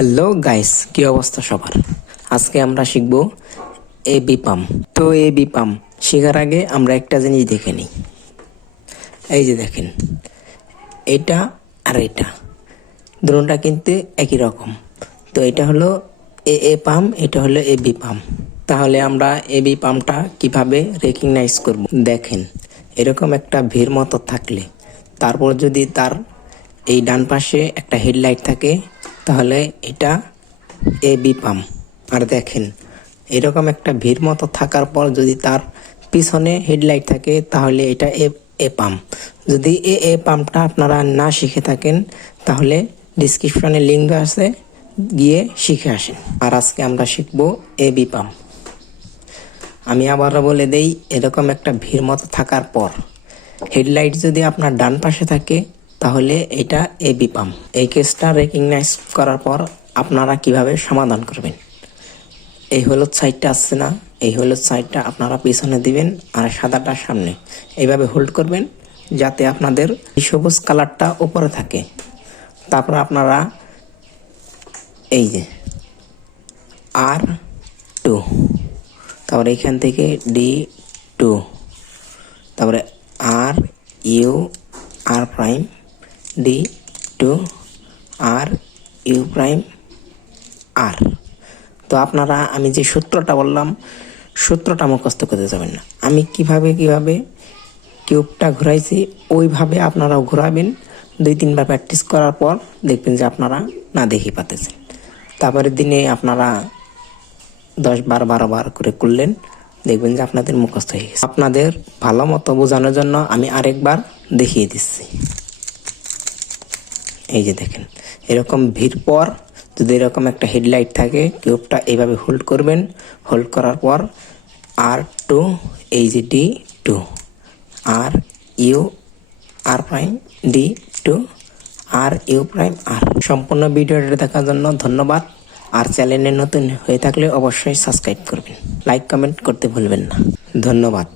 Hello guys কি অবস্থা সবার? আজকে আমরা শিখব এ বি তো এ বি পাম শেখার আগে আমরা একটা জিনিস দেখে নিই। এই যে দেখেন, এটা আর এটা। দুটোটা কিন্তু একই রকম। তো এটা হলো এ এ পাম এটা হলো এ বি পাম তাহলে আমরা এ বি পামটা কীভাবে রেকগনাইজ করব? দেখেন, এরকম একটা ভিড় মতো থাকলে। তারপর যদি তার এই ডান পাশে একটা হেডলাইট থাকে তাহলে এটা এ বি পাম। আর দেখেন, এরকম একটা ভিড় মতো থাকার পর যদি তার পিছনে হেডলাইট থাকে, তাহলে এটা এ এ পাম। যদি এ এ পাম্পটা আপনারা না শিখে থাকেন, তাহলে ডিসক্রিপশনে লিঙ্ক আছে, গিয়ে শিখে আসেন। আর আজকে আমরা শিখব এ বি পাম। আমি আবারও বলে দেই, এরকম একটা ভিড় মতো থাকার পর, হেডলাইট যদি আপনার ডান পাশে থাকে তাহলে এটা এ বি পাম এই কেসটা রেকগনাইজ করার পর আপনারা কীভাবে সমাধান করবেন? এই হলুদ সাইডটা আসছে না, এই হলুদ সাইডটা আপনারা পিছনে দিবেন আর সাদাটা সামনে। এইভাবে হোল্ড করবেন যাতে আপনাদের সবুজ কালারটা উপরে থাকে। তারপর আপনারা এই যে আর টু তারপরে এখান থেকে ডি টু তারপরে R U R prime D two R U prime R তো আপনারা, আমি যে সূত্রটা বললাম, সূত্রটা মুখস্থ করতে যাবেন না। আমি কীভাবে কীভাবে কিউবটা ঘুরাইছি, ওইভাবে আপনারাও ঘোরাবেন। দুই, তিনবার প্র্যাকটিস করার পর দেখবেন যে আপনারা না দেখি পাতেছেন তারপরের দিনে আপনারা দশ বার, বারো বার করে করলেন, দেখবেন যে আপনাদের মুখস্থ হয়ে গেছে। আপনাদের ভালো মতো বোঝানোর জন্য আমি আরেকবার দেখিয়ে দিচ্ছি। এই যে দেখেন, এরকম ভিড় পর যদি এরকম একটা হেডলাইট থাকে কিউবটা এইভাবে হোল্ড করবেন। হোল্ড করার পর আর টু এই যে D two R U R prime D two R U prime R সম্পূর্ণ ভিডিওটা দেখার জন্য ধন্যবাদ। আর চ্যানেলে নতুন হয়ে থাকলে অবশ্যই সাবস্ক্রাইব করবেন। লাইক কমেন্ট করতে ভুলবেন না। ধন্যবাদ।